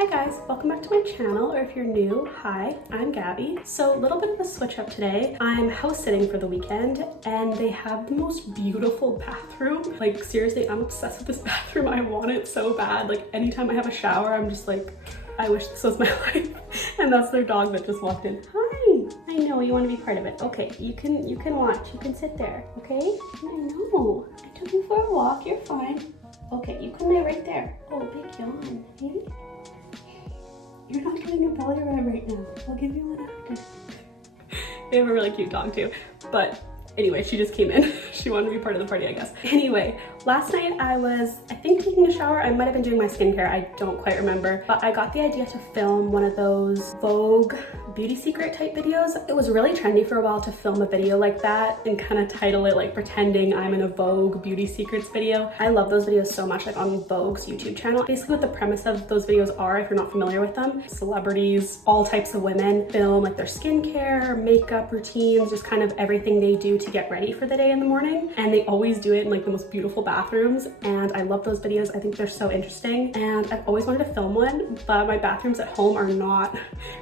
Hi guys, welcome back to my channel, or if you're new, hi, I'm Gabby. So a little bit of a switch up today. I'm house sitting for the weekend and they have the most beautiful bathroom. Like seriously, I'm obsessed with this bathroom. I want it so bad. Like anytime I have a shower, I'm just like, I wish this was my life. And that's their dog that just walked in. Hi, I know you want to be part of it. Okay, you can watch, you can sit there, okay? I know, I took you for a walk, you're fine. Okay, you can lay right there. Oh, big yawn, hey? You're not getting a belly rub right now. I'll give you one after. They have a really cute dog too. But anyway, she just came in. She wanted to be part of the party, I guess. Anyway, last night I was, I think, taking a shower. I might have been doing my skincare. I don't quite remember. But I got the idea to film one of those Vogue beauty secret type videos. It was really trendy for a while to film a video like that and kind of title it like pretending I'm in a Vogue beauty secrets video. I love those videos so much, like on Vogue's YouTube channel. Basically what the premise of those videos are, if you're not familiar with them, celebrities, all types of women film like their skincare, makeup routines, just kind of everything they do to get ready for the day in the morning. And they always do it in like the most beautiful bathrooms. And I love those videos. I think they're so interesting. And I've always wanted to film one, but my bathrooms at home are not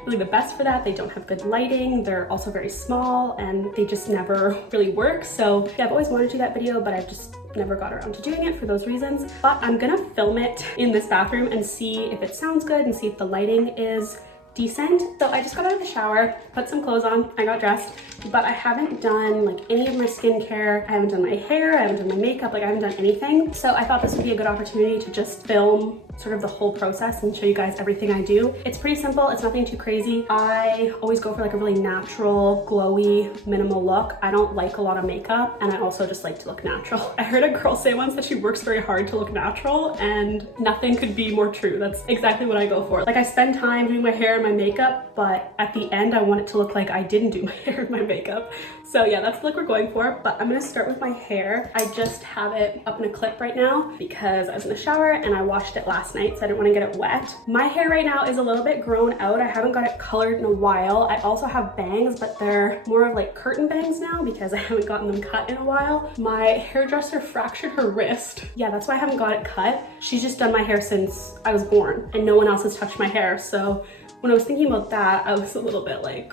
really the best for that. They don't have good lighting. They're also very small and they just never really work. So yeah, I've always wanted to do that video, but I've just never got around to doing it for those reasons. But I'm gonna film it in this bathroom and see if it sounds good and see if the lighting is decent. So I just got out of the shower, put some clothes on, I got dressed, but I haven't done like any of my skincare. I haven't done my hair, I haven't done my makeup, like I haven't done anything. So I thought this would be a good opportunity to just film sort of the whole process and show you guys everything I do. It's pretty simple, it's nothing too crazy. I always go for like a really natural, glowy, minimal look. I don't like a lot of makeup and I also just like to look natural. I heard a girl say once that she works very hard to look natural and nothing could be more true. That's exactly what I go for. Like I spend time doing my hair and my makeup, but at the end I want it to look like I didn't do my hair and my makeup. So yeah, that's the look we're going for, but I'm gonna start with my hair. I just have it up in a clip right now because I was in the shower and I washed it last night, so I didn't want to get it wet. My hair right now is a little bit grown out. I haven't got it colored in a while. I also have bangs, but they're more of like curtain bangs now because I haven't gotten them cut in a while. My hairdresser fractured her wrist. Yeah, that's why I haven't got it cut. She's just done my hair since I was born and no one else has touched my hair. So when I was thinking about that, I was a little bit like,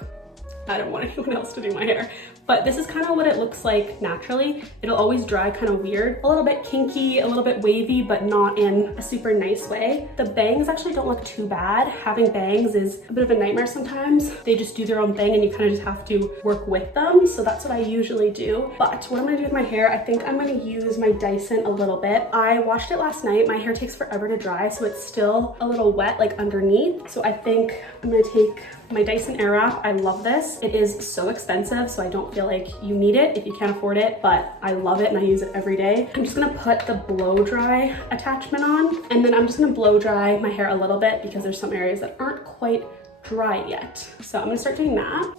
I don't want anyone else to do my hair. But this is kind of what it looks like naturally. It'll always dry kind of weird, a little bit kinky, a little bit wavy, but not in a super nice way. The bangs actually don't look too bad. Having bangs is a bit of a nightmare sometimes. They just do their own thing and you kind of just have to work with them. So that's what I usually do. But what I'm gonna do with my hair, I think I'm gonna use my Dyson a little bit. I washed it last night. My hair takes forever to dry, so it's still a little wet like underneath. So I think I'm gonna take my Dyson Airwrap. I love this. It is so expensive, so I don't feel like you need it if you can't afford it, but I love it and I use it every day. I'm just gonna put the blow dry attachment on, and then I'm just gonna blow dry my hair a little bit because there's some areas that aren't quite dry yet. So I'm gonna start doing that.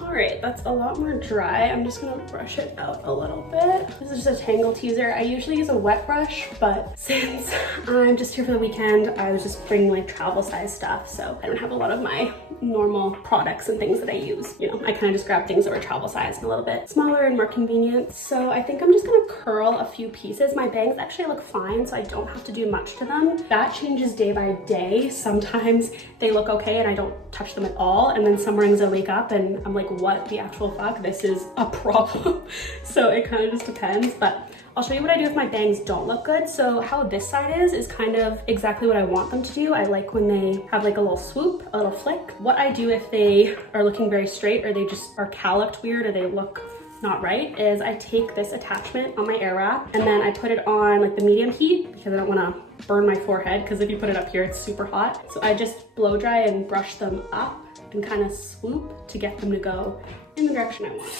Alright, that's a lot more dry. I'm just gonna brush it out a little bit. This is just a tangle teezer. I usually use a wet brush, but since I'm just here for the weekend, I was just bringing like travel size stuff, so I don't have a lot of my normal products and things that I use. You know, I kind of just grab things that are travel size and a little bit smaller and more convenient. So I think I'm just gonna curl a few pieces. My bangs actually look fine, so I don't have to do much to them. That changes day by day. Sometimes they look okay and I don't touch them at all, and then some mornings I wake up and I'm like, what the actual fuck? This is a problem. So it kind of just depends, but I'll show you what I do if my bangs don't look good. So how this side is kind of exactly what I want them to do. I like when they have like a little swoop, a little flick. What I do if they are looking very straight or they just are cowlicked weird or they look not right is I take this attachment on my Airwrap and then I put it on like the medium heat because I don't want to burn my forehead, because if you put it up here it's super hot. So I just blow dry and brush them up and kind of swoop to get them to go in the direction I want.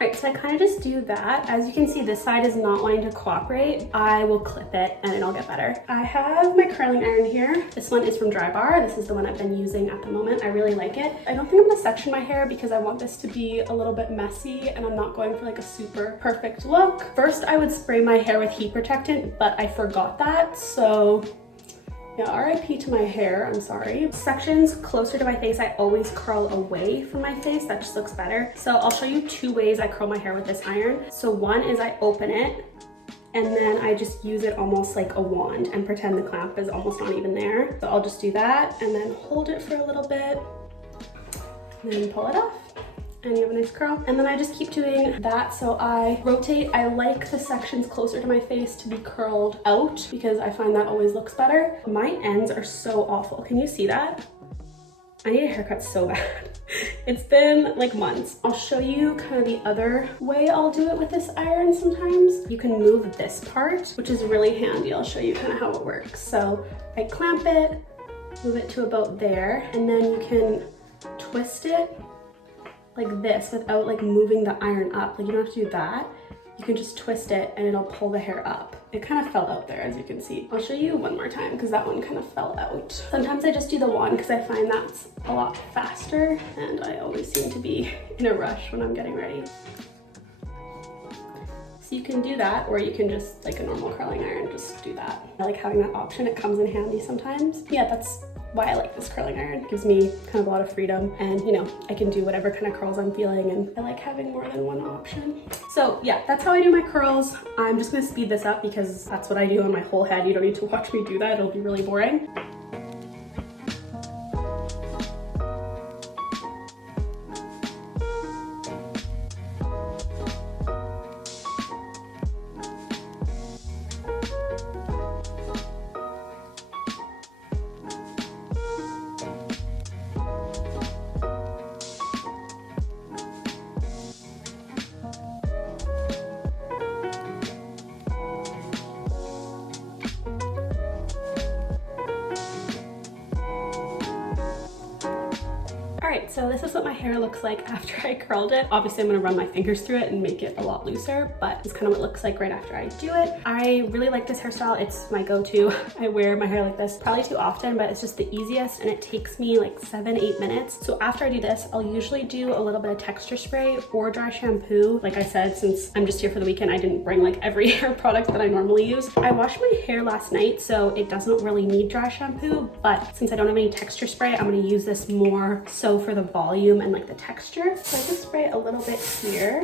Alright, so I kind of just do that. As you can see, this side is not wanting to cooperate. I will clip it and it'll get better. I have my curling iron here. This one is from Drybar. This is the one I've been using at the moment. I really like it. I don't think I'm gonna section my hair because I want this to be a little bit messy and I'm not going for like a super perfect look. First, I would spray my hair with heat protectant, but I forgot that, so Yeah, RIP to my hair, I'm sorry. Sections closer to my face, I always curl away from my face. That just looks better. So I'll show you 2 ways I curl my hair with this iron. So one is I open it and then I just use it almost like a wand and pretend the clamp is almost not even there. So I'll just do that and then hold it for a little bit and then pull it off. And you have a nice curl. And then I just keep doing that. So I rotate. I like the sections closer to my face to be curled out because I find that always looks better. My ends are so awful. Can you see that? I need a haircut so bad. It's been like months. I'll show you kind of the other way I'll do it with this iron sometimes. You can move this part, which is really handy. I'll show you kind of how it works. So I clamp it, move it to about there, and then you can twist it like this without like moving the iron up. Like you don't have to do that. You can just twist it and it'll pull the hair up. It kind of fell out there, as you can see. I'll show you one more time because that one kind of fell out. Sometimes I just do the wand because I find that's a lot faster and I always seem to be in a rush when I'm getting ready. So you can do that, or you can just, like a normal curling iron, just do that. I like having that option. It comes in handy sometimes. Yeah, that's why I like this curling iron. It gives me kind of a lot of freedom and, you know, I can do whatever kind of curls I'm feeling, and I like having more than one option. So yeah, that's how I do my curls. I'm just gonna speed this up because that's what I do in my whole head. You don't need to watch me do that. It'll be really boring. Alright, so this is what my hair looks like after I curled it. Obviously I'm going to run my fingers through it and make it a lot looser, but it's kind of what it looks like right after I do it. I really like this hairstyle. It's my go-to. I wear my hair like this probably too often, but it's just the easiest and it takes me like 7-8 minutes. So after I do this, I'll usually do a little bit of texture spray or dry shampoo. Like I said, since I'm just here for the weekend, I didn't bring like every hair product that I normally use. I washed my hair last night, so it doesn't really need dry shampoo, but since I don't have any texture spray, I'm going to use this more so for the volume and like the texture. So I just spray a little bit here.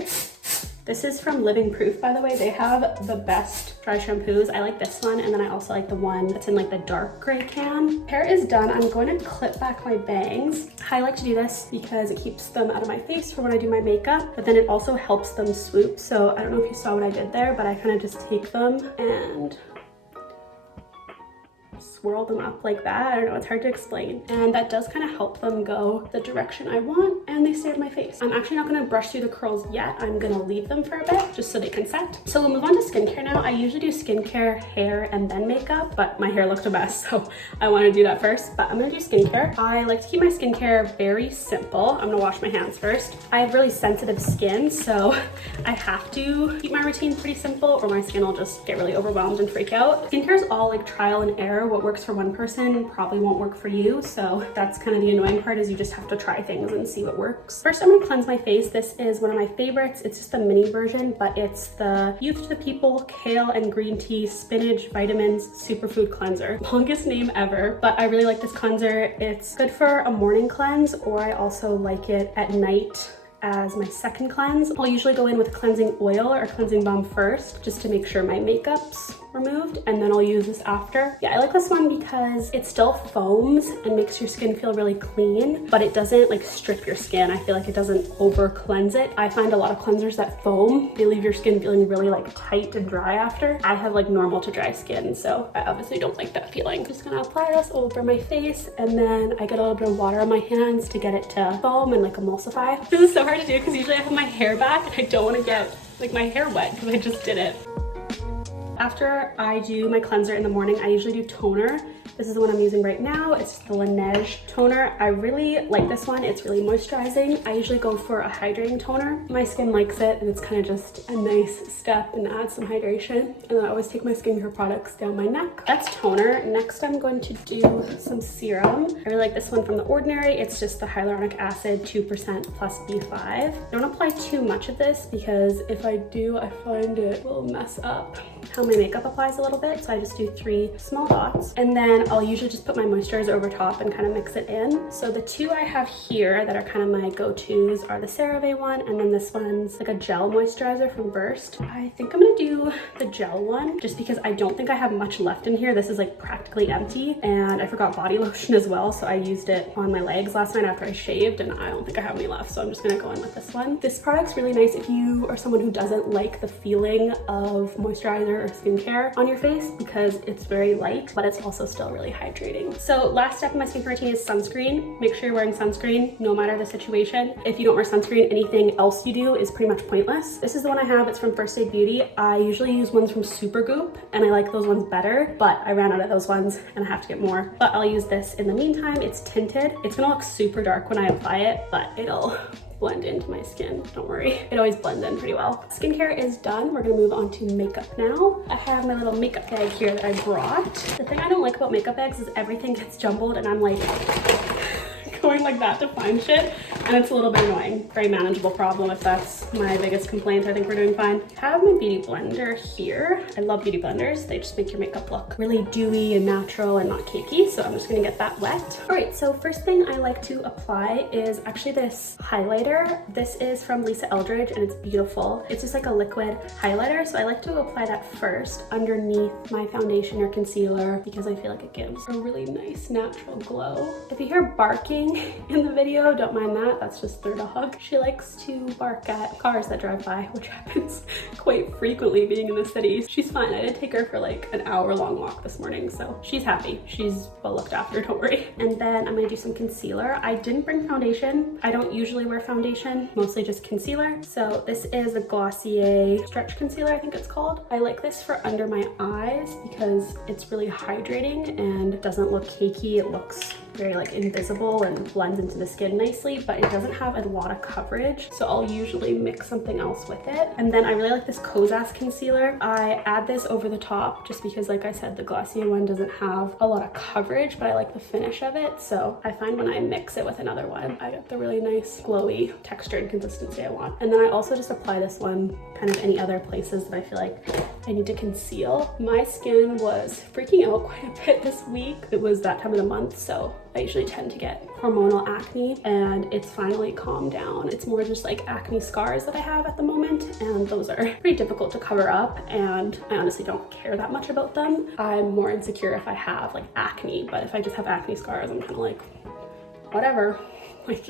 This is from Living Proof, by the way. They have the best dry shampoos. I like this one, and then I also like the one that's in like the dark gray can. Hair is done. I'm going to clip back my bangs. I like to do this because it keeps them out of my face for when I do my makeup, but then it also helps them swoop. So I don't know if you saw what I did there, but I kind of just take them and swirl them up like that. I don't know, it's hard to explain. And that does kind of help them go the direction I want, and they stay on my face. I'm actually not going to brush through the curls yet. I'm going to leave them for a bit just so they can set. So we'll move on to skincare now. I usually do skincare, hair, and then makeup, but my hair looked a mess, so I want to do that first. But I'm going to do skincare. I like to keep my skincare very simple. I'm going to wash my hands first. I have really sensitive skin, so I have to keep my routine pretty simple or my skin will just get really overwhelmed and freak out. Skincare is all like trial and error. What works for one person probably won't work for you, so that's kind of the annoying part, is you just have to try things and see what works. First, I'm going to cleanse my face. This is one of my favorites. It's just the mini version, but it's the Youth to the People Kale and Green Tea Spinach Vitamins Superfood Cleanser. Longest name ever, but I really like this cleanser. It's good for a morning cleanse, or I also like it at night as my second cleanse. I'll usually go in with a cleansing oil or cleansing balm first, just to make sure my makeup's removed, and then I'll use this after. Yeah, I like this one because it still foams and makes your skin feel really clean, but it doesn't like strip your skin. I feel like it doesn't over cleanse it. I find a lot of cleansers that foam, they leave your skin feeling really like tight and dry after. I have like normal to dry skin, so I obviously don't like that feeling. I'm just gonna apply this over my face, and then I get a little bit of water on my hands to get it to foam and like emulsify. This is so hard to do because usually I have my hair back and I don't want to get like my hair wet because I just did it. After I do my cleanser in the morning, I usually do toner. This is the one I'm using right now. It's the Laneige toner. I really like this one. It's really moisturizing. I usually go for a hydrating toner. My skin likes it, and it's kind of just a nice step and adds some hydration. And then I always take my skincare products down my neck. That's toner. Next, I'm going to do some serum. I really like this one from The Ordinary. It's just the hyaluronic acid 2% plus B5. Don't apply too much of this because if I do, I find it will mess up how my makeup applies a little bit, so I just do 3 small dots. And then I'll usually just put my moisturizer over top and kind of mix it in. So the 2 I have here that are kind of my go-tos are the CeraVe one, and then this one's like a gel moisturizer from Burst. I think I'm gonna do the gel one just because I don't think I have much left in here. This is like practically empty, and I forgot body lotion as well, so I used it on my legs last night after I shaved, and I don't think I have any left, so I'm just gonna go in with this one. This product's really nice if you are someone who doesn't like the feeling of moisturizer or skincare on your face, because it's very light, but it's also still really hydrating. So last step in my skincare routine is sunscreen. Make sure you're wearing sunscreen no matter the situation. If you don't wear sunscreen, anything else you do is pretty much pointless. This is the one I have. It's from First Aid Beauty. I usually use ones from Supergoop, and I like those ones better, but I ran out of those ones and I have to get more. But I'll use this in the meantime. It's tinted. It's gonna look super dark when I apply it, but it'll blend into my skin, don't worry. It always blends in pretty well. Skincare is done. We're gonna move on to makeup now. I have my little makeup bag here that I brought. The thing I don't like about makeup bags is everything gets jumbled and I'm like going like that to find shit, and it's a little bit annoying. Very manageable problem if that's my biggest complaint. I think we're doing fine. I have my beauty blender here. I love beauty blenders. They just make your makeup look really dewy and natural and not cakey, so I'm just gonna get that wet. All right, so first thing I like to apply is actually this highlighter. This is from Lisa Eldridge and it's beautiful. It's just like a liquid highlighter, so I like to apply that first underneath my foundation or concealer because I feel like it gives a really nice natural glow. If you hear barking in the video, don't mind that. That's just their dog. She likes to bark at cars that drive by, which happens quite frequently being in the city. She's fine. I did take her for like an hour-long walk this morning, so she's happy. She's well looked after, don't worry. And then I'm gonna do some concealer. I didn't bring foundation. I don't usually wear foundation, mostly just concealer. So this is a Glossier Stretch Concealer, I think it's called. I like this for under my eyes because it's really hydrating and doesn't look cakey. It looks very like invisible and blends into the skin nicely, but it doesn't have a lot of coverage, so I'll usually mix something else with it. And then I really like this Kozas concealer. I add this over the top just because, like I said, the Glossier one doesn't have a lot of coverage, but I like the finish of it, so I find when I mix it with another one, I get the really nice glowy texture and consistency I want. And then I also just apply this one kind of any other places that I feel like I need to conceal. My skin was freaking out quite a bit this week. It was that time of the month, so I usually tend to get hormonal acne, and it's finally calmed down. It's more just like acne scars that I have at the moment, and those are pretty difficult to cover up, and I honestly don't care that much about them. I'm more insecure if I have like acne, but if I just have acne scars, I'm kind of like, whatever. Like,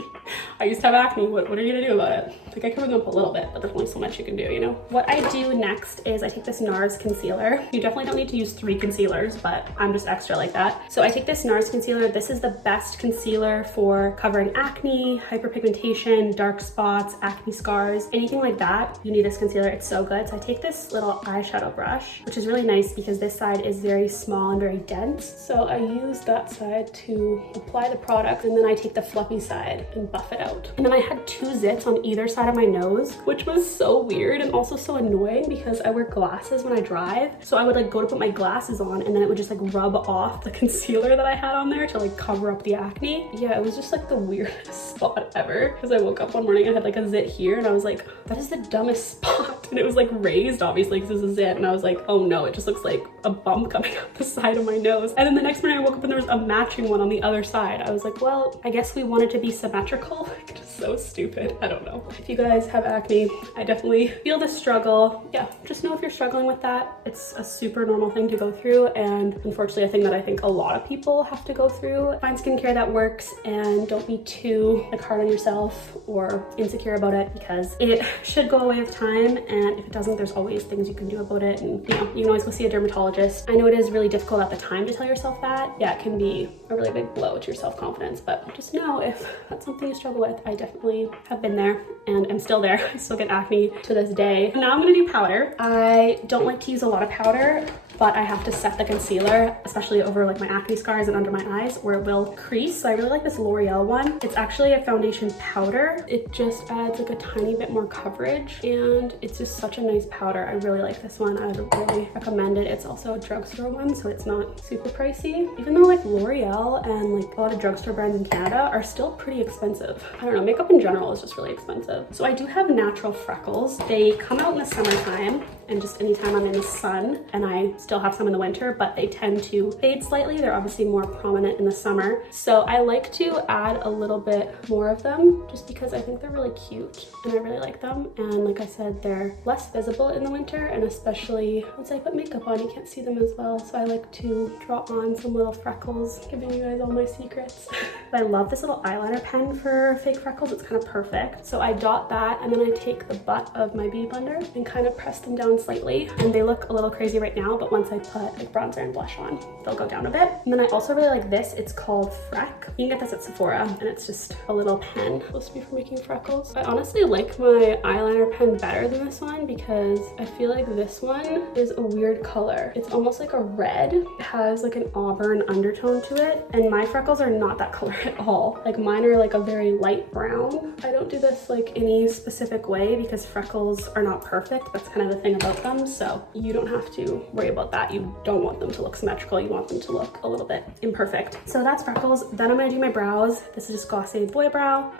I used to have acne, what are you gonna do about it? Like, I cover them up a little bit, but there's only so much you can do, you know? What I do next is I take this NARS concealer. You definitely don't need to use 3 concealers, but I'm just extra like that. So I take this NARS concealer. This is the best concealer for covering acne, hyperpigmentation, dark spots, acne scars, anything like that. You need this concealer, it's so good. So I take this little eyeshadow brush, which is really nice because this side is very small and very dense. So I use that side to apply the product, and then I take the fluffy side and buff it out. And then I had 2 zits on either side of my nose, which was so weird and also so annoying because I wear glasses when I drive. So I would like go to put my glasses on and then it would just like rub off the concealer that I had on there to like cover up the acne. Yeah, it was just like the weirdest spot ever, because I woke up one morning and I had like a zit here and I was like, that is the dumbest spot. And it was like raised obviously because it was a zit, and I was like, oh no, it just looks like a bump coming up the side of my nose. And then the next morning I woke up and there was a matching one on the other side. I was like, well, I guess we wanted to be symmetrical. Like, just so stupid. I don't know. If you guys have acne, I definitely feel the struggle. Yeah, just know if you're struggling with that, it's a super normal thing to go through, and unfortunately a thing that I think a lot of people have to go through. Find skincare that works and don't be too like hard on yourself or insecure about it, because it should go away with time, and if it doesn't, there's always things you can do about it. And you know, you can always go see a dermatologist. I know it is really difficult at the time to tell yourself that. Yeah, it can be a really big blow to your self-confidence, but just know if that's something you struggle with, I definitely have been there and I'm still there. I still get acne to this day. Now I'm gonna do powder. I don't like to use a lot of powder, but I have to set the concealer, especially over like my acne scars and under my eyes where it will crease. So I really like this L'Oreal one. It's actually a foundation powder. It just adds like a tiny bit more coverage, and it's just such a nice powder. I really like this one. I would really recommend it. It's also a drugstore one, so it's not super pricey. Even though like L'Oreal and like a lot of drugstore brands in Canada are still pretty expensive. I don't know, makeup in general is just really expensive. So I do have natural freckles. They come out in the summertime, and just anytime I'm in the sun, and I still have some in the winter, but they tend to fade slightly. They're obviously more prominent in the summer. So I like to add a little bit more of them just because I think they're really cute and I really like them. And like I said, they're less visible in the winter, and especially once I put makeup on, you can't see them as well. So I like to draw on some little freckles, giving you guys all my secrets. I love this little eyeliner pen for fake freckles. It's kind of perfect. So I dot that, and then I take the butt of my beauty blender and kind of press them down slightly. And they look a little crazy right now, but once I put like bronzer and blush on, they'll go down a bit. And then I also really like this. It's called Freck. You can get this at Sephora, and it's just a little pen supposed to be for making freckles. I honestly like my eyeliner pen better than this one because I feel like this one is a weird color. It's almost like a red. It has like an auburn undertone to it, and my freckles are not that color at all. Like mine are like a very light brown. I don't do this like any specific way because freckles are not perfect. That's kind of the thing about them. So you don't have to worry about that. You don't want them to look symmetrical. You want them to look a little bit imperfect. So that's freckles. Then I'm gonna do my brows. This is just Glossier Boy Brow.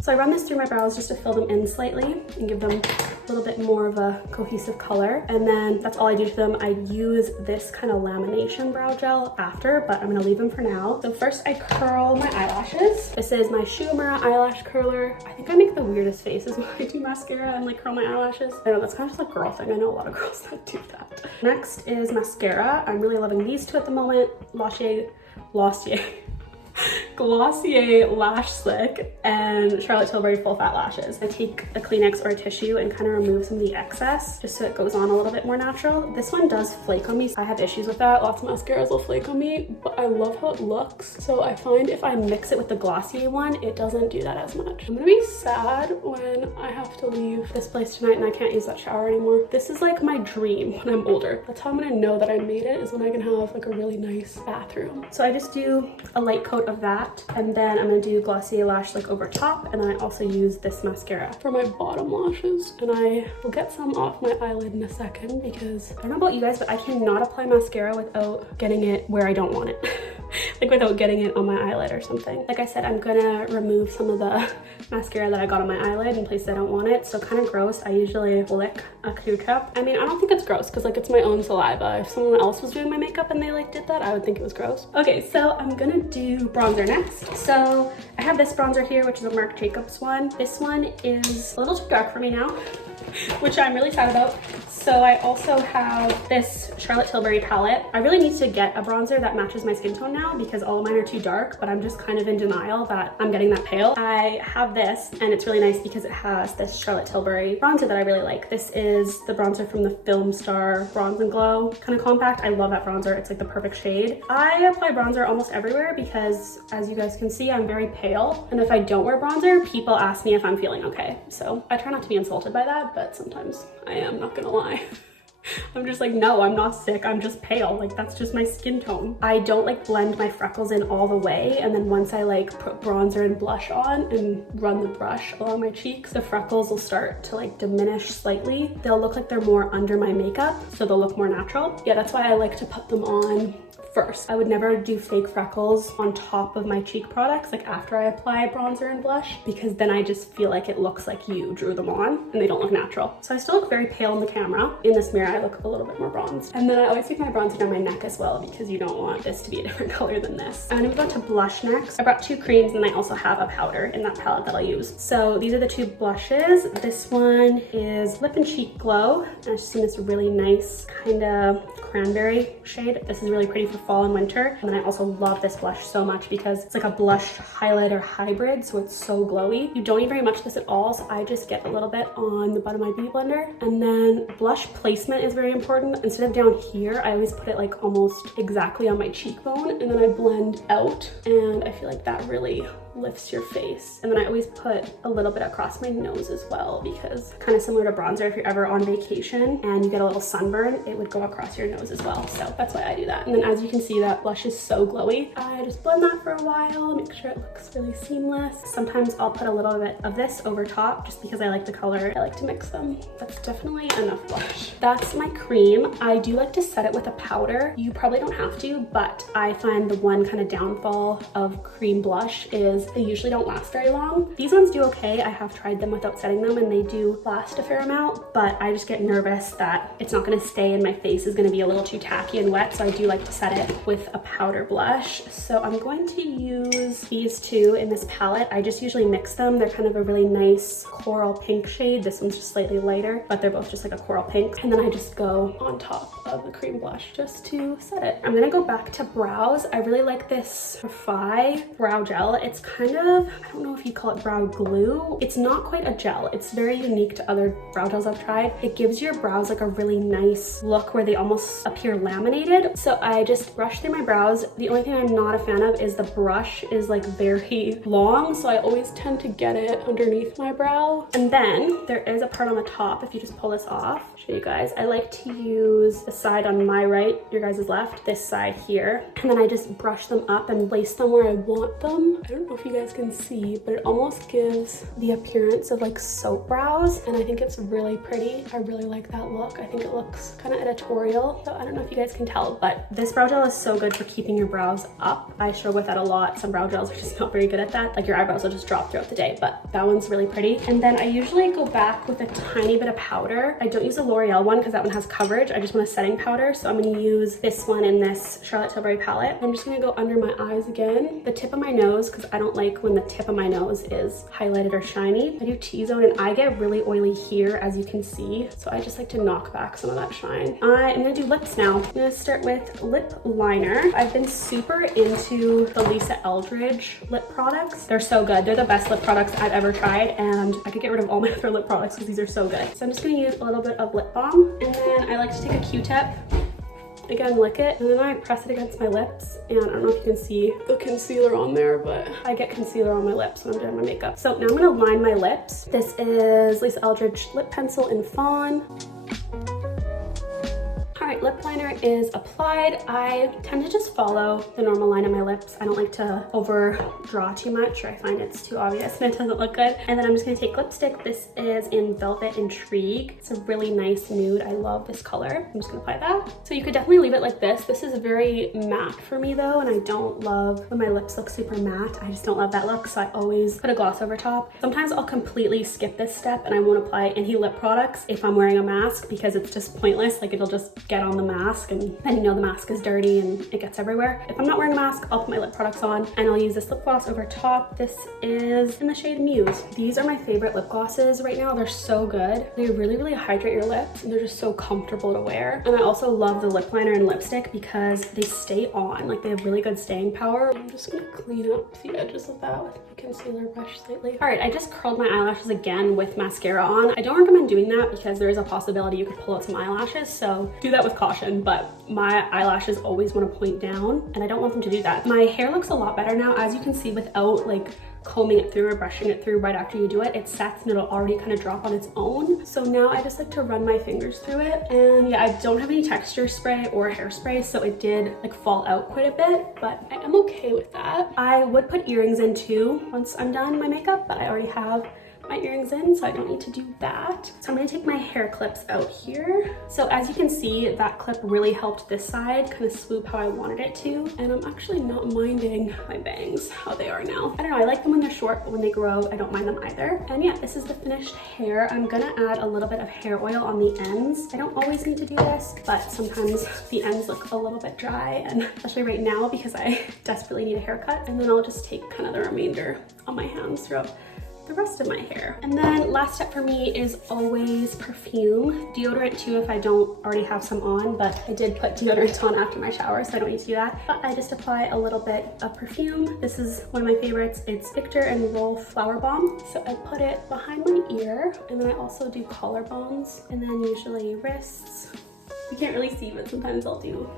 So I run this through my brows just to fill them in slightly and give them a little bit more of a cohesive color. And then that's all I do to them. I use this kind of lamination brow gel after, but I'm gonna leave them for now. So first I curl my eyelashes. This is my Schumer eyelash curler. I think I make the weirdest faces when I do mascara and like curl my eyelashes. I know that's kind of just a girl thing. I know a lot of girls that do that. Next is mascara. I'm really loving these two at the moment. Glossier Lash Slick and Charlotte Tilbury Full Fat Lashes. I take a Kleenex or a tissue and kind of remove some of the excess just so it goes on a little bit more natural. This one does flake on me. I have issues with that. Lots of mascaras will flake on me, but I love how it looks. So I find if I mix it with the Glossier one, it doesn't do that as much. I'm gonna be sad when I have to leave this place tonight and I can't use that shower anymore. This is like my dream when I'm older. That's how I'm gonna know that I made it, is when I can have like a really nice bathroom. So I just do a light coat of that, and then I'm gonna do Glossier Lash Slick over top, and I also use this mascara for my bottom lashes, and I will get some off my eyelid in a second because I don't know about you guys, but I cannot apply mascara without getting it where I don't want it. Like without getting it on my eyelid or something. Like I said, I'm gonna remove some of the mascara that I got on my eyelid in places I don't want it. So kind of gross. I usually lick a Q-tip. I mean, I don't think it's gross because like it's my own saliva. If someone else was doing my makeup and they like did that, I would think it was gross. Okay, so I'm gonna do bronzer next. So I have this bronzer here, which is a Marc Jacobs one. This one is a little too dark for me now, which I'm really sad about. So I also have this Charlotte Tilbury palette. I really need to get a bronzer that matches my skin tone now because all of mine are too dark, but I'm just kind of in denial that I'm getting that pale. I have this, and it's really nice because it has this Charlotte Tilbury bronzer that I really like. This is the bronzer from the Film Star Bronze and Glow kind of compact. I love that bronzer. It's like the perfect shade. I apply bronzer almost everywhere because, as you guys can see, I'm very pale. And if I don't wear bronzer, people ask me if I'm feeling okay. So I try not to be insulted by that, but sometimes I am, not gonna lie. I'm just like, no, I'm not sick, I'm just pale. Like, that's just my skin tone. I don't like blend my freckles in all the way, and then once I like put bronzer and blush on and run the brush along my cheeks, the freckles will start to like diminish slightly. They'll look like they're more under my makeup, so they'll look more natural. Yeah, that's why I like to put them on first. I would never do fake freckles on top of my cheek products, like after I apply bronzer and blush, because then I just feel like it looks like you drew them on and they don't look natural. So I still look very pale in the camera. In this mirror, I look a little bit more bronzed. And then I always take my bronzer down my neck as well because you don't want this to be a different color than this. I'm gonna move on to blush next. I brought two creams and I also have a powder in that palette that I'll use. So these are the two blushes. This one is Lip and Cheek Glow. I've just seen this really nice kind of cranberry shade. This is really pretty for fall and winter. And then I also love this blush so much because it's like a blush highlighter hybrid, so it's so glowy. You don't need very much of this at all, so I just get a little bit on the bottom of my beauty blender. And then blush placement is very important. Instead of down here, I always put it like almost exactly on my cheekbone, and then I blend out, and I feel like that really lifts your face. And then I always put a little bit across my nose as well, because kind of similar to bronzer, if you're ever on vacation and you get a little sunburn, it would go across your nose as well. So that's why I do that. And then as you can see, that blush is so glowy. I just blend that for a while, make sure it looks really seamless. Sometimes I'll put a little bit of this over top just because I like the color. I like to mix them. That's definitely enough blush. That's my cream. I do like to set it with a powder. You probably don't have to, but I find the one kind of downfall of cream blush is because they usually don't last very long. These ones do okay. I have tried them without setting them and they do last a fair amount, but I just get nervous that it's not going to stay and my face is going to be a little too tacky and wet, so I do like to set it with a powder blush. So I'm going to use these two in this palette. I just usually mix them. They're kind of a really nice coral pink shade. This one's just slightly lighter, but they're both just like a coral pink. And then I just go on top of the cream blush just to set it. I'm gonna go back to brows. I really like this Phi brow gel. It's kind of, I don't know if you call it brow glue. It's not quite a gel. It's very unique to other brow gels I've tried. It gives your brows like a really nice look where they almost appear laminated. So I just brush through my brows. The only thing I'm not a fan of is the brush is like very long, so I always tend to get it underneath my brow. And then there is a part on the top. If you just pull this off, show you guys, I like to use the side on my right, your guys' left, this side here, and then I just brush them up and place them where I want them. I don't know if you guys can see, but it almost gives the appearance of like soap brows, and I think it's really pretty. I really like that look. I think it looks kind of editorial, so I don't know if you guys can tell, but this brow gel is so good for keeping your brows up. I struggle with that a lot. Some brow gels are just not very good at that. Like your eyebrows will just drop throughout the day, but that one's really pretty. And then I usually go back with a tiny bit of powder. I don't use a L'Oreal one because that one has coverage. I just want a setting powder, so I'm going to use this one in this Charlotte Tilbury palette. I'm just going to go under my eyes again, the tip of my nose, because I don't like when the tip of my nose is highlighted or shiny. I do T-zone and I get really oily here, as you can see, so I just like to knock back some of that shine. I am going to do lips now. I'm going to start with lip liner. I've been super into the Lisa Eldridge lip products. They're so good. They're the best lip products I've ever tried, and I could get rid of all my other lip products because these are so good. So I'm just going to use a little bit of lip balm, and then I like to take a Q-tip, again lick it, and then I press it against my lips. And I don't know if you can see the concealer on there, but I get concealer on my lips when I'm doing my makeup. So now I'm going to line my lips. This is Lisa Eldridge lip pencil in Fawn. Alright, lip liner is applied. I tend to just follow the normal line of my lips. I don't like to overdraw too much, or I find it's too obvious and it doesn't look good. And then I'm just going to take lipstick. This is in Velvet Intrigue. It's a really nice nude. I love this color. I'm just going to apply that. So you could definitely leave it like this. This is very matte for me though, and I don't love when my lips look super matte. I just don't love that look, so I always put a gloss over top. Sometimes I'll completely skip this step and I won't apply any lip products if I'm wearing a mask, because it's just pointless. Like, it'll just get on the mask and then you know the mask is dirty and it gets everywhere. If I'm not wearing a mask, I'll put my lip products on and I'll use this lip gloss over top. This is in the shade Muse. These are my favorite lip glosses right now. They're so good. They really hydrate your lips and they're just so comfortable to wear. And I also love the lip liner and lipstick because they stay on. Like, they have really good staying power. I'm just gonna clean up the edges of that with my concealer brush slightly. All right, I just curled my eyelashes again with mascara on. I don't recommend doing that because there is a possibility you could pull out some eyelashes, so do that with caution. But my eyelashes always want to point down and I don't want them to do that. My hair looks a lot better now, as you can see, without like combing it through or brushing it through right after you do it. It sets and it'll already kind of drop on its own. So now I just like to run my fingers through it. And yeah, I don't have any texture spray or hairspray, so it did like fall out quite a bit, but I am okay with that. I would put earrings in too once I'm done my makeup, but I already have my earrings in, so I don't need to do that. So I'm going to take my hair clips out here. So as you can see, that clip really helped this side kind of swoop how I wanted it to, and I'm actually not minding my bangs how they are now. I don't know, I like them when they're short, but when they grow I don't mind them either. And yeah, this is the finished hair. I'm gonna add a little bit of hair oil on the ends. I don't always need to do this, but sometimes the ends look a little bit dry, and especially right now because I desperately need a haircut. And then I'll just take kind of the remainder on my hands throughout the rest of my hair. And then last step for me is always perfume. Deodorant too if I don't already have some on, but I did put deodorant on after my shower, so I don't need to do that. But I just apply a little bit of perfume. This is one of my favorites. It's Victor and Rolf Flower Bomb. So I put it behind my ear, and then I also do collarbones, and then usually wrists. You can't really see, but sometimes I'll do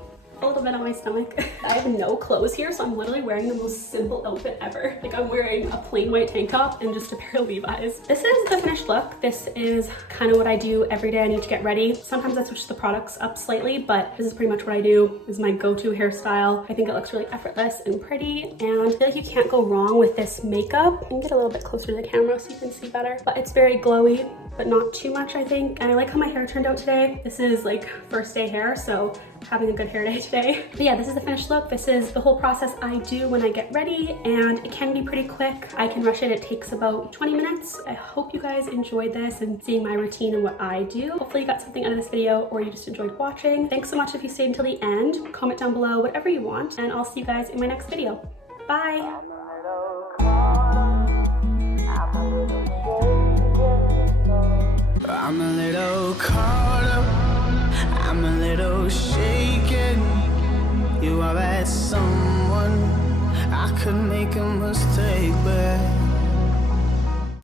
a little bit on my stomach. I have no clothes here, so I'm literally wearing the most simple outfit ever. Like, I'm wearing a plain white tank top and just a pair of Levi's. This is the finished look. This is kind of what I do every day I need to get ready. Sometimes I switch the products up slightly, but this is pretty much what I do. This is my go-to hairstyle. I think it looks really effortless and pretty, and I feel like you can't go wrong with this makeup. I can get a little bit closer to the camera so you can see better, but it's very glowy, but not too much, I think. And I like how my hair turned out today. This is like first day hair, so having a good hair day today. But yeah, this is the finished look. This is the whole process I do when I get ready, and it can be pretty quick. I can rush it. It takes about 20 minutes. I hope you guys enjoyed this and seeing my routine and what I do. Hopefully you got something out of this video, or you just enjoyed watching. Thanks so much if you stayed until the end. Comment down below whatever you want, and I'll see you guys in my next video. Bye. I'm a little caught up, I'm a little shaken. You are that someone, I could make a mistake, but